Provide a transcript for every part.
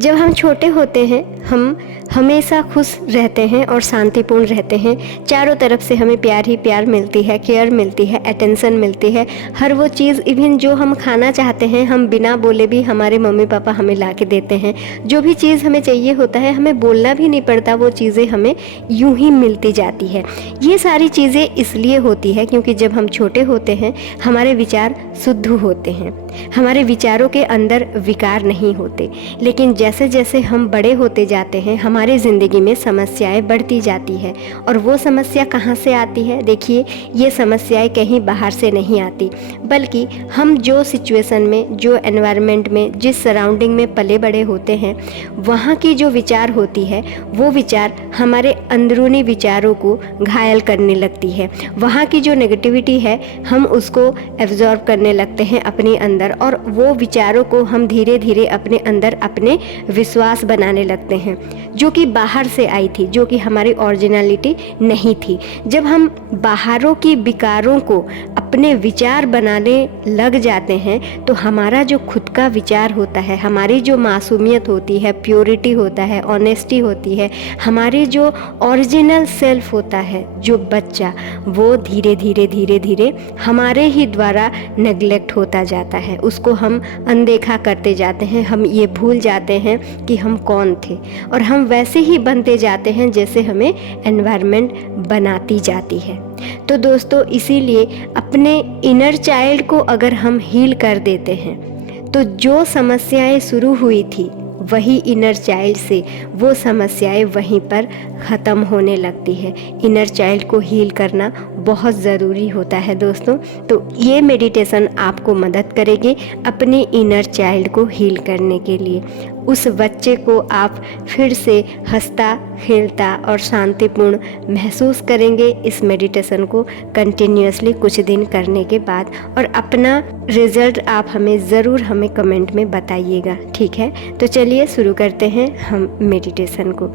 जब हम छोटे होते हैं हम हमेशा खुश रहते हैं और शांतिपूर्ण रहते हैं। चारों तरफ से हमें प्यार ही प्यार मिलती है, केयर मिलती है, अटेंशन मिलती है। हर वो चीज़ इवन जो हम खाना चाहते हैं हम बिना बोले भी हमारे मम्मी पापा हमें ला के देते हैं। जो भी चीज़ हमें चाहिए होता है हमें बोलना भी नहीं पड़ता, वो चीज़ें हमें यूं ही मिलती जाती है। ये सारी चीज़ें इसलिए होती है क्योंकि जब हम छोटे होते हैं हमारे विचार शुद्ध होते हैं, हमारे विचारों के अंदर विकार नहीं होते। लेकिन जैसे जैसे हम बड़े होते जाते हैं हमारी ज़िंदगी में समस्याएं बढ़ती जाती है। और वो समस्या कहाँ से आती है? देखिए, ये समस्याएं कहीं बाहर से नहीं आती, बल्कि हम जो सिचुएशन में, जो एनवायरनमेंट में, जिस सराउंडिंग में पले बड़े होते हैं वहाँ की जो विचार होती है वो विचार हमारे अंदरूनी विचारों को घायल करने लगती है। वहाँ की जो नेगेटिविटी है हम उसको एब्जॉर्ब करने लगते हैं अपने अंदर, और वो विचारों को हम धीरे धीरे अपने अंदर अपने विश्वास बनाने लगते हैं, जो कि बाहर से आई थी, जो कि हमारी ओरिजिनलिटी नहीं थी। जब हम बाहरों की विकारों को अपने विचार बनाने लग जाते हैं तो हमारा जो खुद का विचार होता है, हमारी जो मासूमियत होती है, प्योरिटी होता है, ऑनेस्टी होती है, हमारी जो ओरिजिनल सेल्फ होता है, जो बच्चा, वो धीरे धीरे धीरे धीरे हमारे ही द्वारा नेग्लेक्ट होता जाता है। उसको हम अनदेखा करते जाते हैं, हम ये भूल जाते हैं कि हम कौन थे, और हम वैसे ही बनते जाते हैं जैसे हमें एनवायरनमेंट बनाती जाती है। तो दोस्तों, इसीलिए अपने इनर चाइल्ड को अगर हम हील कर देते हैं तो जो समस्याएं शुरू हुई थी वही इनर चाइल्ड से वो समस्याएं वहीं पर ख़त्म होने लगती है। इनर चाइल्ड को हील करना बहुत ज़रूरी होता है दोस्तों। तो ये मेडिटेशन आपको मदद करेगी अपने इनर चाइल्ड को हील करने के लिए। उस बच्चे को आप फिर से हंसता, खेलता और शांतिपूर्ण महसूस करेंगे इस मेडिटेशन को कंटिन्यूअसली कुछ दिन करने के बाद। और अपना रिज़ल्ट आप हमें कमेंट में बताइएगा, ठीक है? तो चलिए शुरू करते हैं हम मेडिटेशन को।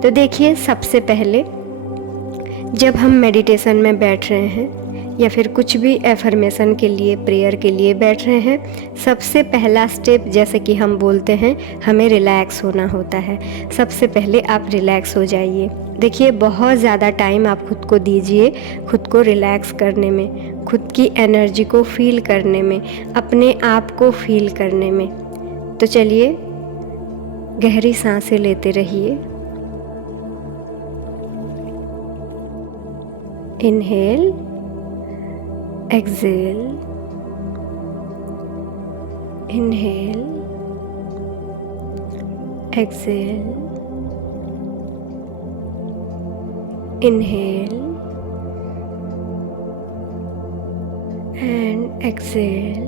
तो देखिए, सबसे पहले जब हम मेडिटेशन में बैठ रहे हैं या फिर कुछ भी एफर्मेशन के लिए, प्रेयर के लिए बैठ रहे हैं, सबसे पहला स्टेप, जैसे कि हम बोलते हैं, हमें रिलैक्स होना होता है। सबसे पहले आप रिलैक्स हो जाइए। देखिए, बहुत ज़्यादा टाइम आप खुद को दीजिए, खुद को रिलैक्स करने में, खुद की एनर्जी को फील करने में, अपने आप को फील करने में। तो चलिए, गहरी सांसें लेते रहिए। Inhale, exhale, inhale, exhale, inhale and exhale.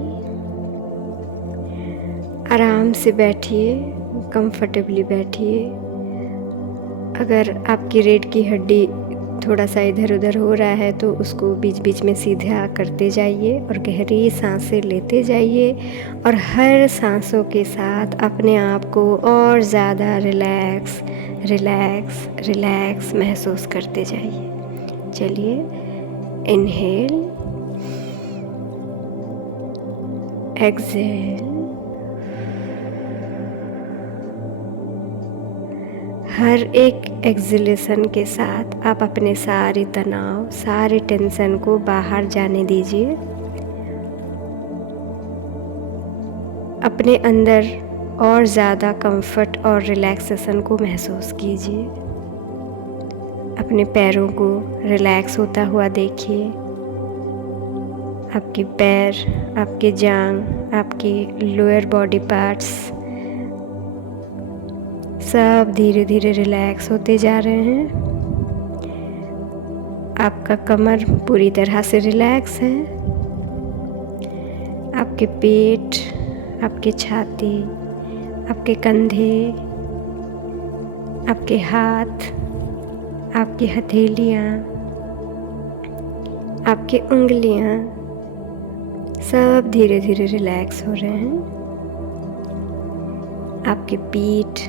आराम से बैठिए, कंफर्टेबली बैठिए। अगर आपकी रीढ़ की हड्डी थोड़ा सा इधर उधर हो रहा है तो उसको बीच बीच में सीधा करते जाइए और गहरी सांसें लेते जाइए, और हर सांसों के साथ अपने आप को और ज़्यादा रिलैक्स रिलैक्स रिलैक्स महसूस करते जाइए। चलिए, इनहेल, एक्सेल। हर एक एक्सलेशन के साथ आप अपने सारे तनाव, सारे टेंशन को बाहर जाने दीजिए। अपने अंदर और ज़्यादा कंफर्ट और रिलैक्सेशन को महसूस कीजिए। अपने पैरों को रिलैक्स होता हुआ देखिए। आपके पैर, आपके जांघ, आपके लोअर बॉडी पार्ट्स सब धीरे धीरे रिलैक्स होते जा रहे हैं। आपका कमर पूरी तरह से रिलैक्स है। आपके पेट, आपकी छाती, आपके कंधे, आपके हाथ, आपकी हथेलियाँ, आपकी उंगलियाँ सब धीरे धीरे रिलैक्स हो रहे हैं। आपकी पीठ,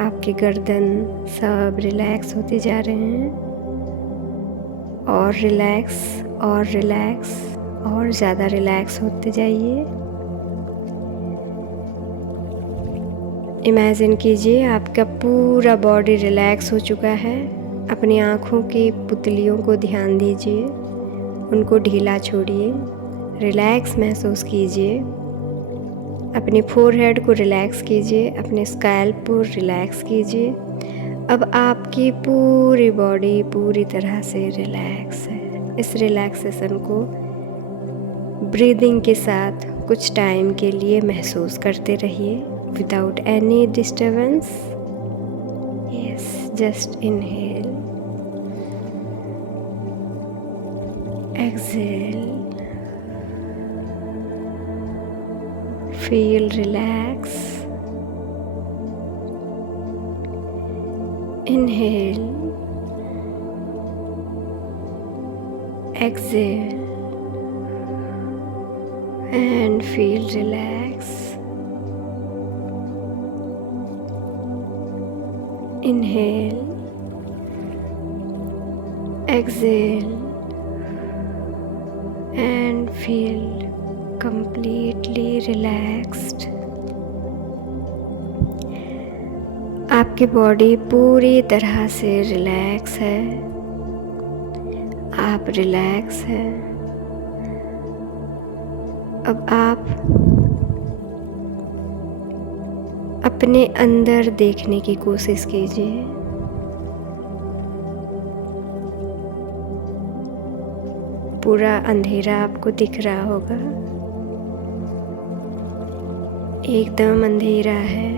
आपकी गर्दन सब रिलैक्स होते जा रहे हैं, और रिलैक्स और रिलैक्स और ज़्यादा रिलैक्स होते जाइए। इमेजिन कीजिए आपका पूरा बॉडी रिलैक्स हो चुका है। अपनी आँखों की पुतलियों को ध्यान दीजिए, उनको ढीला छोड़िए, रिलैक्स महसूस कीजिए। अपनी फोरहेड को रिलैक्स कीजिए, अपने स्कैल्प को रिलैक्स कीजिए। अब आपकी पूरी बॉडी पूरी तरह से रिलैक्स है। इस रिलैक्सेशन को ब्रीदिंग के साथ कुछ टाइम के लिए महसूस करते रहिए without any disturbance. Yes, just inhale, exhale, feel relax, inhale, exhale and feel relax. Inhale, exhale and feel completely relaxed. आपकी बॉडी पूरी तरह से रिलैक्स है। आप रिलैक्स हैं। अब आप अपने अंदर देखने की कोशिश कीजिए। पूरा अंधेरा आपको दिख रहा होगा, एकदम अंधेरा है।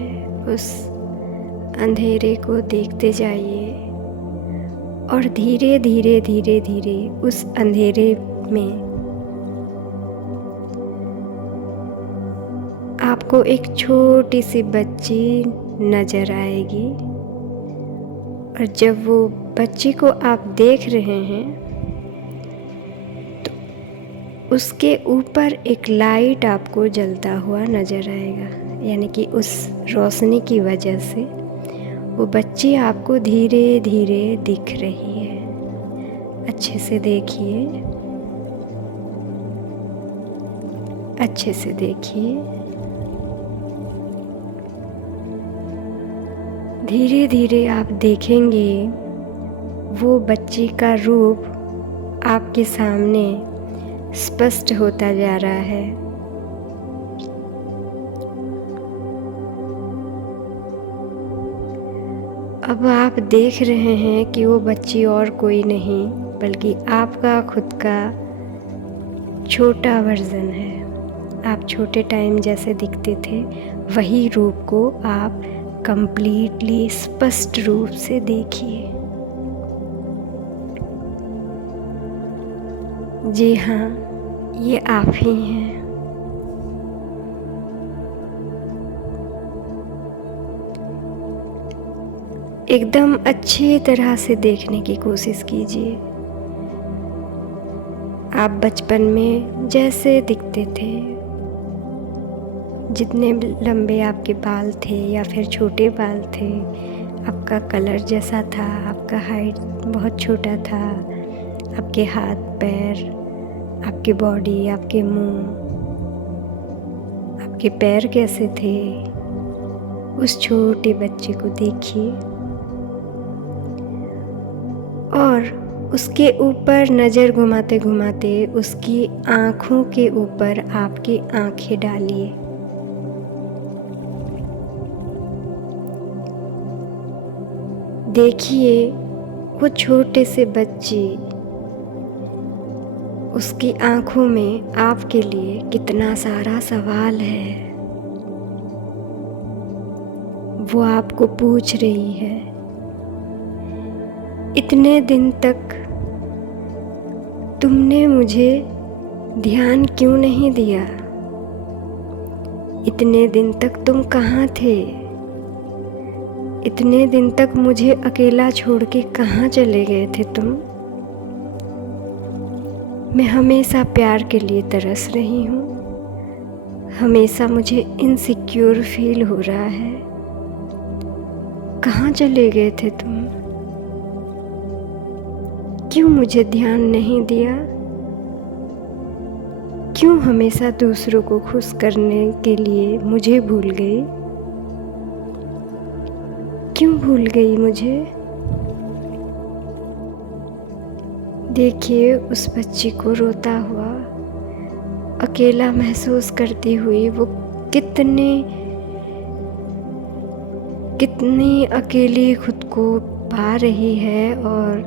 उस अंधेरे को देखते जाइए और धीरे धीरे धीरे धीरे उस अंधेरे में आपको एक छोटी सी बच्ची नज़र आएगी। और जब वो बच्ची को आप देख रहे हैं तो उसके ऊपर एक लाइट आपको जलता हुआ नज़र आएगा, यानी कि उस रोशनी की वजह से वो बच्ची आपको धीरे धीरे दिख रही है। अच्छे से देखिए, अच्छे से देखिए। धीरे धीरे आप देखेंगे वो बच्ची का रूप आपके सामने स्पष्ट होता जा रहा है। अब आप देख रहे हैं कि वो बच्ची और कोई नहीं बल्कि आपका खुद का छोटा वर्जन है। आप छोटे टाइम जैसे दिखते थे वही रूप को आप कंप्लीटली स्पष्ट रूप से देखिए। जी हाँ, ये आप ही हैं। एकदम अच्छी तरह से देखने की कोशिश कीजिए। आप बचपन में जैसे दिखते थे, जितने लंबे आपके बाल थे या फिर छोटे बाल थे, आपका कलर जैसा था, आपका हाइट बहुत छोटा था, आपके हाथ पैर, आपकी बॉडी, आपके मुंह, आपके पैर कैसे थे, उस छोटे बच्चे को देखिए और उसके ऊपर नज़र घुमाते घुमाते उसकी आँखों के ऊपर आपकी आँखें डालिए। देखिए वो छोटे से बच्चे, उसकी आँखों में आपके लिए कितना सारा सवाल है। वो आपको पूछ रही है, इतने दिन तक तुमने मुझे ध्यान क्यों नहीं दिया? इतने दिन तक तुम कहाँ थे? इतने दिन तक मुझे अकेला छोड़ के कहाँ चले गए थे तुम? मैं हमेशा प्यार के लिए तरस रही हूँ। हमेशा मुझे इनसिक्योर फील हो रहा है। कहाँ चले गए थे तुम? क्यों मुझे ध्यान नहीं दिया? क्यों हमेशा दूसरों को खुश करने के लिए मुझे भूल गए? क्यों भूल गई मुझे? देखिए उस बच्ची को रोता हुआ, अकेला महसूस करती हुई वो कितनी अकेली खुद को पा रही है और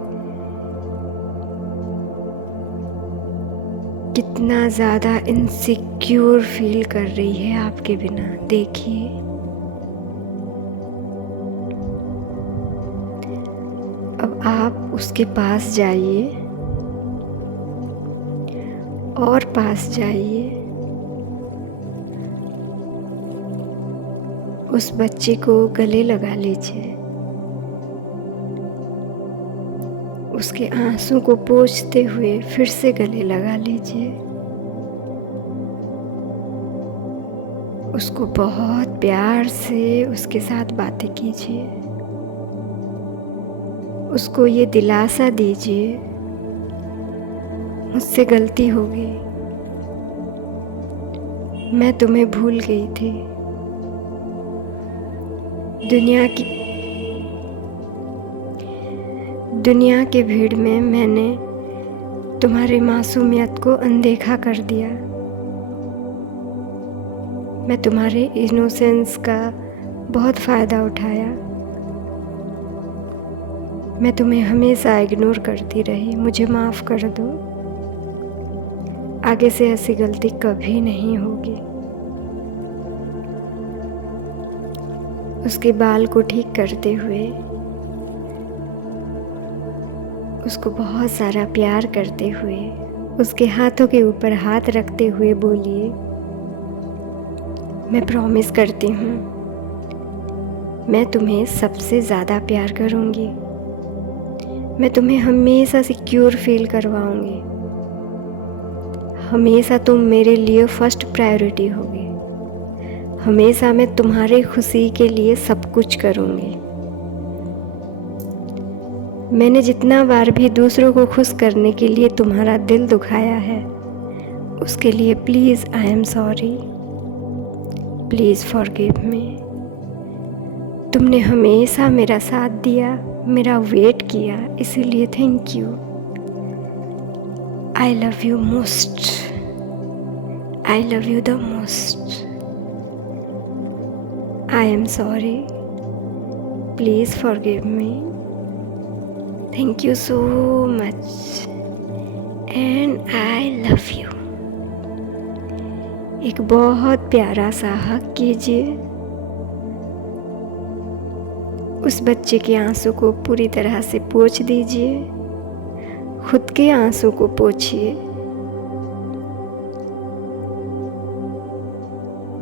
कितना ज़्यादा इनसिक्योर फील कर रही है आपके बिना। देखिए अब आप उसके पास जाइए और पास जाइए, उस बच्चे को गले लगा लीजिए, उसके आंसू को पोंछते हुए फिर से गले लगा लीजिए, उसको बहुत प्यार से उसके साथ बातें कीजिए, उसको ये दिलासा दीजिए मुझसे गलती हो गई, मैं तुम्हें भूल गई थी। दुनिया की भीड़ में मैंने तुम्हारी मासूमियत को अनदेखा कर दिया, मैं तुम्हारे इनोसेंस का बहुत फ़ायदा उठाया, मैं तुम्हें हमेशा इग्नोर करती रही, मुझे माफ़ कर दो, आगे से ऐसी गलती कभी नहीं होगी। उसके बाल को ठीक करते हुए उसको बहुत सारा प्यार करते हुए उसके हाथों के ऊपर हाथ रखते हुए बोलिए, मैं प्रॉमिस करती हूँ मैं तुम्हें सबसे ज़्यादा प्यार करूँगी, मैं तुम्हें हमेशा सिक्योर फील करवाऊँगी, हमेशा तुम मेरे लिए फर्स्ट प्रायोरिटी होगी, हमेशा मैं तुम्हारी खुशी के लिए सब कुछ करूँगी। मैंने जितना बार भी दूसरों को खुश करने के लिए तुम्हारा दिल दुखाया है उसके लिए please I am sorry, please forgive me. तुमने हमेशा मेरा साथ दिया, मेरा वेट किया, इसीलिए thank you. I love you most, I love you the most, I am sorry, please forgive me, thank you so much and I love you. एक बहुत प्यारा सा हग कीजिए, उस बच्चे के आंसू को पूरी तरह से पोंछ दीजिए, खुद के आंसू को पोंछिए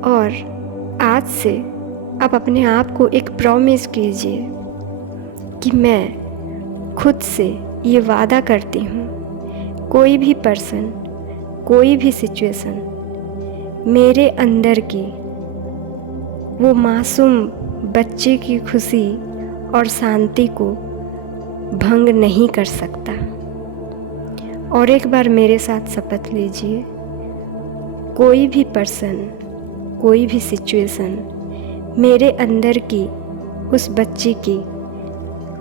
और आज से आप अपने आप को एक प्रॉमिस कीजिए कि मैं खुद से ये वादा करती हूँ कोई भी पर्सन, कोई भी सिचुएशन मेरे अंदर की वो मासूम बच्चे की खुशी और शांति को भंग नहीं कर सकता। और एक बार मेरे साथ शपथ लीजिए, कोई भी पर्सन, कोई भी सिचुएशन मेरे अंदर की उस बच्चे की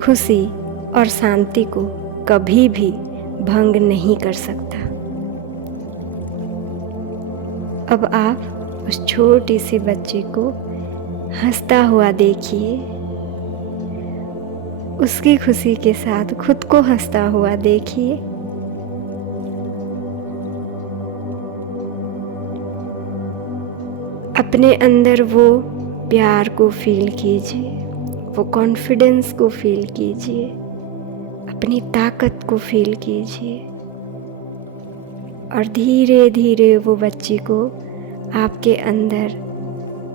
खुशी और शांति को कभी भी भंग नहीं कर सकता। अब आप उस छोटी सी बच्ची को हंसता हुआ देखिए, उसकी खुशी के साथ खुद को हंसता हुआ देखिए। अपने अंदर वो प्यार को फील कीजिए, वो कॉन्फिडेंस को फील कीजिए, अपनी ताकत को फील कीजिए और धीरे धीरे वो बच्ची को आपके अंदर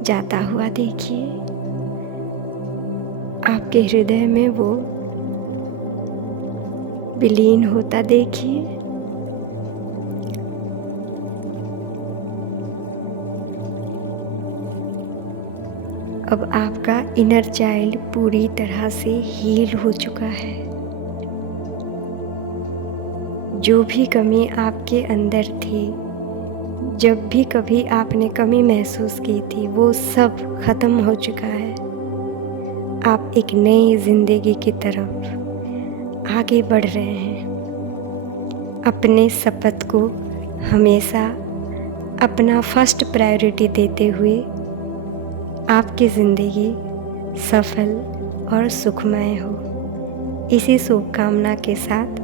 जाता हुआ देखिए, आपके हृदय में वो विलीन होता देखिए। अब आपका इनर चाइल्ड पूरी तरह से हील हो चुका है। जो भी कमी आपके अंदर थी, जब भी कभी आपने कमी महसूस की थी, वो सब ख़त्म हो चुका है। आप एक नई ज़िंदगी की तरफ आगे बढ़ रहे हैं। अपने शपथ को हमेशा अपना फर्स्ट प्रायोरिटी देते हुए आपकी ज़िंदगी सफल और सुखमय हो। इसी शुभकामना के साथ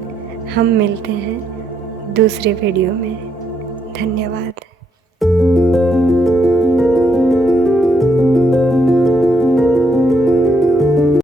हम मिलते हैं दूसरे वीडियो में। धन्यवाद।